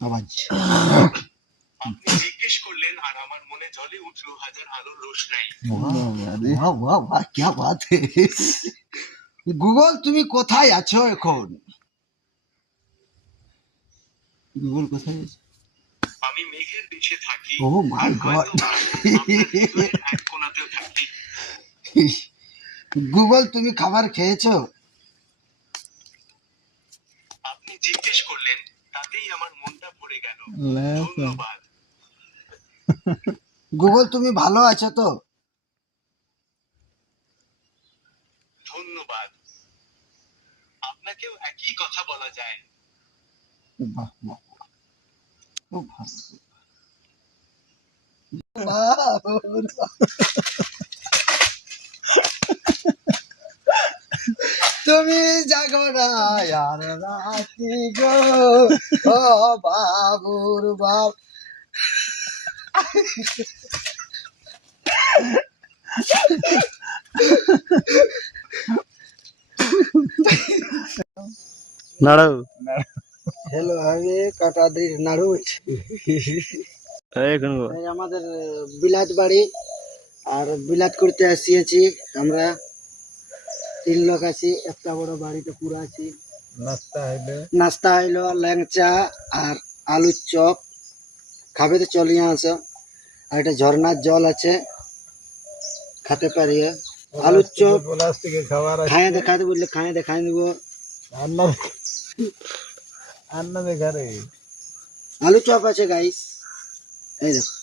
আওয়াজ আপনি জিজ্ঞেস করলেন আর আমার মনে জ্বলে উঠলো হাজার আলোর রোশনাই। বাহ বাহ বাহ কি বাত হে গুগল তুমি কোথায় আছো এখন গুগল কোথায় আছো আমি মেঘের দেশে থাকি। ও মাই গড আপনার হৃদয়ের এক কোণাতেও থাকি। গুগল তুমি খাবার খেয়েছো আপনি জিজ্ঞেস করলেন তাতেই আমার মনটা ভরে গেল। লেসা ধন্যবাদ। গুগল তুমি ভালো আছো তো ধন্যবাদ। আপনাকেও একই কথা বলা যায়। বাহ বাহ খুব ভালো বাহ, তুমি জাগো না আর রাতি গো ও বাবুর বাপ নাড়ু হ্যালো আমি কাটাদির নাড়ু বলছি এখন এই আমাদের বিলাত বাড়ি আর বিলাত করতে আসিয়েছি আমরা 3 লোক আছি একটা বড় বাড়িতে পুরো আছি নাস্তা হইলো ল্যাংচা আর আলুর চপ খাবে তো চলিয়ে আসো আর একটা ঝর্ণার জল আছে খেতে পারিয়ে আলুর চপ প্লাস্টিকের খাবার খাইয়ে দেখাতে বললে খাইয়ে দেখাই দেবো রান্না রান্না দেখা রে আলু চপ আছে গাইস এই দেখো